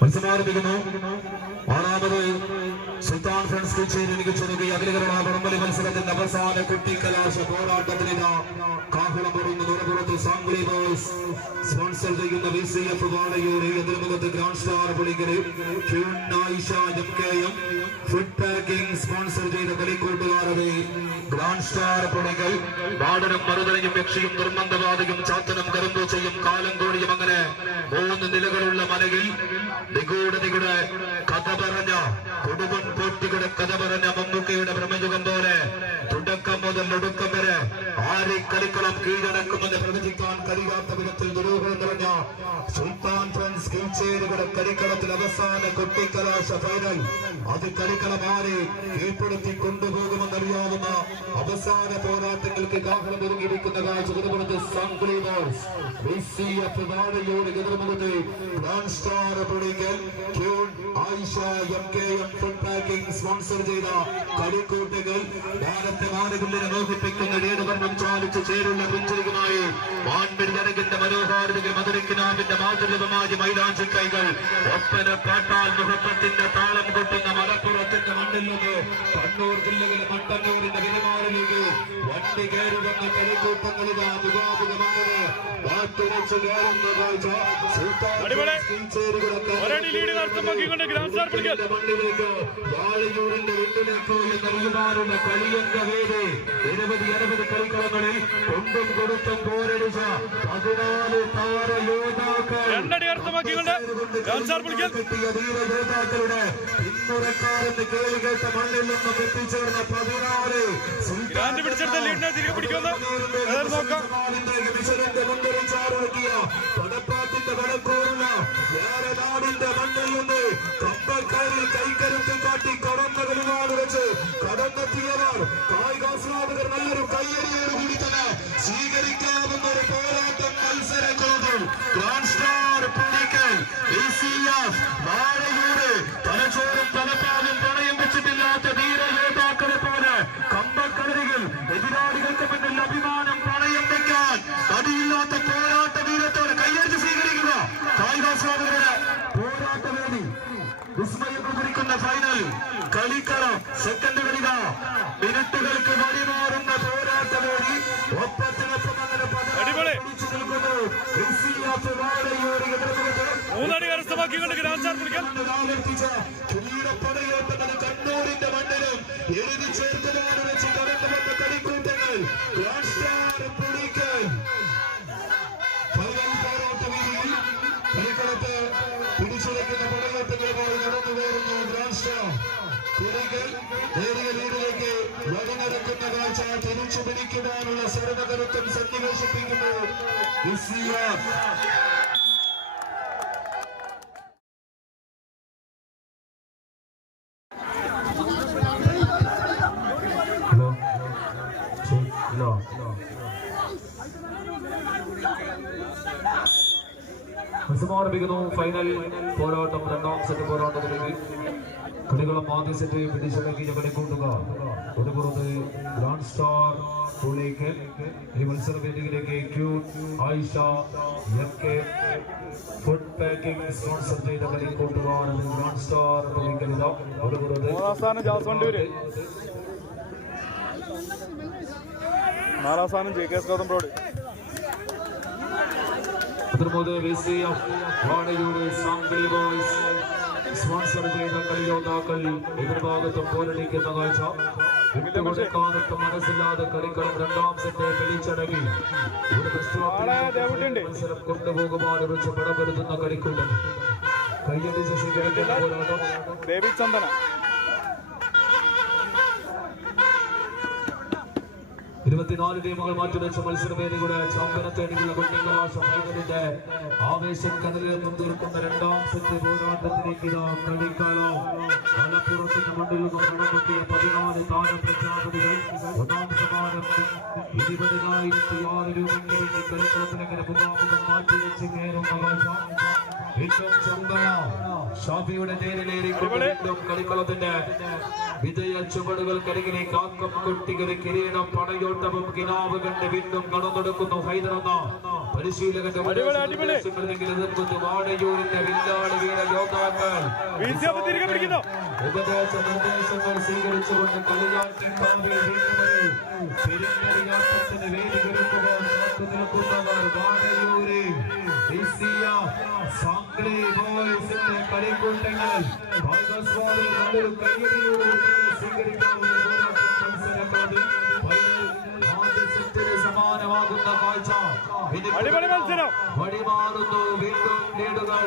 മത്സരമാരംഭിക്കുന്നു. ആറാമത് സുൽത്താൻ ഫ്രണ്ട്സ് കിച്ചേരി മികച്ചൊരുക്കി അഖിലകരണ വടംവലി മത്സരത്തിന്റെ അവസാന കുട്ടിക്കലാശ പോരാട്ടത്തിനിതാ കാഹളം പറയുന്ന ദൂരപുറത്ത് സാംഗ്ലി ബോയ്സ് സ്പോൺസർ ചെയ്യുന്ന VCF വാടകയുടെ എതിർമുഖത്ത് grand star Pulikkal food packing sponsor ചെയ്ത കളിക്കൂട്ടുകാരുടെ ഗ്രാൻഡ് സ്റ്റാർ പുളിക്കൽ വാടനും മറുതലയും യക്ഷിയും നിർമ്മന്ദവാദിയും ചാത്തനും കരുമ്പൂച്ചയും കാലം കോടിയും അങ്ങനെ 3 നിലകളുള്ള മലയിൽ നിഗൂഢതയുടെ കഥ പറഞ്ഞ കൊടുവൻ പോറ്റിയുടെ കഥ പറഞ്ഞ മമ്മൂക്കയുടെ ബ്രഹ്മയുഗം പോലെ തുടക്കം മുതൽ ഒടുക്കം വരെ ആരെ കളിക്കളം കീഴടക്കുമെന്ന് പ്രവചിക്കാൻ കഴിയാത്ത വിധത്തിൽ ദുരൂഹം നിറഞ്ഞ സുൽത്താൻ ഫ്രണ്ട്സ് കിച്ചേരിയുടെ കളിക്കളത്തിൽ അവസാന കുട്ടിക്കലാശ ഫൈനൽ. അത് കളിക്കളം ആരെ കീഴ്പ്പെടുത്തി കൊണ്ടുപോകുമെന്നറിയാവുന്ന അവസാന പോരാട്ടങ്ങൾക്ക് കാഹളം ഒരുങ്ങിയിരിക്കുന്ന കാഴ്ച തിരുവനന്തപുരത്ത് സാംഗ്ലി ബോയ്സ് VCF വാടകയുടെ എതിർമുഖത്ത് grand star Pulikkal Ayisha MKM food packing sponsor ചെയ്ത കളിക്കൂട്ടുകൾ ഭാരത്തെ മാനവില്ലിനെ മോഹിപ്പിക്കുന്ന ഏടുവർണ്ണം ചാലിച്ച് ചേരുള്ള പുഞ്ചരികുമായി വാൻപിടിയരകിന്റെ മനോഹാരിതകൾ മധുരക്കിനാവിന്റെ മാധുര്യമായ മൈലാഞ്ചി കൈകൾ ഒപ്പന പാട്ടാൽ മുഹബത്തിന്റെ താളം കൊട്ടുന്ന മലപ്പുറത്തിന്റെ മണ്ണിൽ നിന്ന് കണ്ണൂർ ജില്ലയിലെ മട്ടന്നൂരിന്റെ വിരുമാറിലേക്ക് വണ്ടി കയറി വന്ന കളിക്കൂട്ടങ്ങളിതാ മുഖാമുഖമാണ് കാട്ടുരച്ച് കയറുന്ന കാഴ്ച. മണ്ണിലേക്ക് വാഴയൂരിന്റെ വീട്ടിലേക്ക് എന്നറിയുവാനുള്ള കളിയങ്ക വേദി നിരവധി കളിക്കളങ്ങളിൽ കൊണ്ടും കൊടുത്തും പോരടിച്ച 14 താരയോദ്ധാക്കൾ കിട്ടിയ ധീരയോദ്ധാക്കളുടെ പിന്മുറക്കാരെന്ന് കേൾവി കേട്ട മണ്ണിൽ നിന്നും എത്തിച്ചേർന്ന 14 മിഷന്റെ മുൻകറിച്ചാറൊരുക്കിയ പടപ്പാട്ടിന്റെ വടക്കോറുള്ള നാടിന്റെ മണ്ണിൽ നിന്ന് കമ്പക്കാരിൽ കൈക്കരുത്ത് കാട്ടി കടന്നകരുമാണ് വെച്ച് കടന്നെത്തിയവർ കായികാസ്വാദകർ നല്ലൊരു കയ്യടിയോട് കൂടി തന്നെ സ്വീകരിക്കാവുന്ന ഒരു പോരാട്ടം മത്സരക്കളത്തിൽ ഗ്രാൻഡ് സ്റ്റാർ പുളിക്കൽ VCF വാടകയുടെ തലച്ചോറും തലപ്പാവും പണയം വെച്ചിട്ടില്ലാത്ത ധീരയോദ്ധാക്കളെ പോലെ കമ്പക്കളരികൾ എതിരാളികൾക്ക് മുന്നിൽ അഭിമാനം പണയം വെക്കാൻ തടിയില്ലാത്ത പോരാട്ട വീരത്തോടെ കയ്യടിച്ച് സ്വീകരിക്കുക കായികാസ്വാദകരുടെ പോരാട്ടവേദി വിസ്മയം പ്രചരിക്കുന്ന ഫൈനൽ കളിക്കളം സെക്കൻഡുകളിക മിനിറ്റുകൾക്ക് വഴിമാറുന്ന പോരാട്ടവേദി ഒപ്പത്തിനൊപ്പം അങ്ങനെ പിടിച്ചു നിൽക്കുന്നു കിരീടപ്പടയോട്ടങ്ങൾ കണ്ണൂരിന്റെ മണ്ണിലും എഴുതി ചേർക്കുവാൻ വെച്ച് കടന്നു വന്ന കളിക്കൂട്ടങ്ങൾ ഗ്രാൻഡ് സ്റ്റാർ പുളിക്കൽ ഫൈനൽ പോരാട്ട വീതിയിൽ കളിക്കളത്ത് പിടിച്ചുവെക്കുന്ന പടയോട്ടങ്ങളുമായി കടന്നു കയറുന്നു ഗ്രാൻഡ് സ്റ്റാർ പുളിക്കൽ. നേരിയ ലീഡിലേക്ക് വഴിനിറക്കുന്ന കാഴ്ച തിരിച്ചു പിടിക്കുവാനുള്ള സർവകരുത്തും സന്നിവേശിപ്പിക്കുന്നു VCF. മത്സരമാരംഭിക്കുന്നു. ഫൈനൽ പോരാട്ടം രണ്ടാം സെറ്റ് പോരാട്ടത്തിലേക്ക് കളികളം ആദ്യ സെറ്റ് പിടിച്ചടക്കിയ കളിക്കൂട്ടുകാർ ഒരു പുറത്ത് ഗ്രാൻഡ് സ്റ്റാർ പുളിക്കൽ. ഈ മത്സരവേദിയിലേക്ക് Ayisha MK food packing sponsor ചെയ്ത കളിക്കൂട്ടുകാർ ഗ്രാൻഡ് സ്റ്റാർ പുളിക്കൽ. ഒരു പുറത്ത് VCF വാടകയുടെ സാംഗ്ലി ബോയ്സ് സ്പോൺസർ ചെയ്ത കളിയോദ്ധാക്കൾ എതിർഭാഗത്തും പോരടിക്കുന്ന കാഴ്ച. വിട്ടുകൊടുക്കാനത്ത് മനസ്സില്ലാതെ കളിക്കളം രണ്ടാം സെറ്റ് പിടിച്ചടങ്ങി മത്സരം കൊണ്ടുപോകുവാൻ വെച്ച് പടപെടുത്തുന്ന കളിക്കൂട്ടം കയ്യടിച്ച് സ്വീകരിക്കുന്ന പോരാട്ടം. 24 ടീമുകൾ മാറ്റിവെച്ച മത്സരവേദിയുടെ ചാമ്പ്യനത്തേടിയുള്ള കുട്ടിക്കലാശ ഫൈനലിന്റെ ആവേശം കടലിലെത്തും തീർക്കുന്ന രണ്ടാം സെറ്റ് പോരാട്ടത്തിലേക്ക് കളിക്കാലോ മലപ്പുറത്തിന്റെ മണ്ണിൽ നിന്നും കടന്നെത്തിയ 14 താരപ്രഖ്യാപതികൾ. ഒന്നാം സമ്മാനം 20,006 രൂപയ്ക്ക് വേണ്ടി കളിക്കളത്തിനെങ്ങനെ മുഖാമുഖം മാറ്റിവെച്ച് കയറുന്ന കാഴ്ച. ഏറ്റവും ചന്തന ഷാഫിയുടെ നേരിലേറിക്കൊണ്ടും കളിക്കളത്തിന്റെ വിജയ ചുവടുകൾക്കരികിലെ കാക്കം കൊട്ടികരി കിരീടം പടയോട്ടവും കിനാവ് കണ്ട് വീണ്ടും നടന്നെടുക്കുന്നു ഹൈദരെന്ന പരിശീലകന്റെ വാടയൂരിന്റെ വില്ലാളി വീണ യോദ്ധാക്കൾ ഉപദേശ നിർദ്ദേശങ്ങൾ സ്വീകരിച്ചുകൊണ്ട് കളിയാട്ടത്തിന് വേദികളെത്തുവാൻ കാത്തു നിൽക്കുന്നവർ വാടയൂര് ബോയ്സിന്റെ കളിക്കൂട്ടങ്ങൾ നല്ലൊരു കൈയടിയോട് സ്വീകരിക്കാവുന്ന സമാനമാകുന്ന കാഴ്ച വഴിമാറുന്നു വീണ്ടും ലീഡുകൾ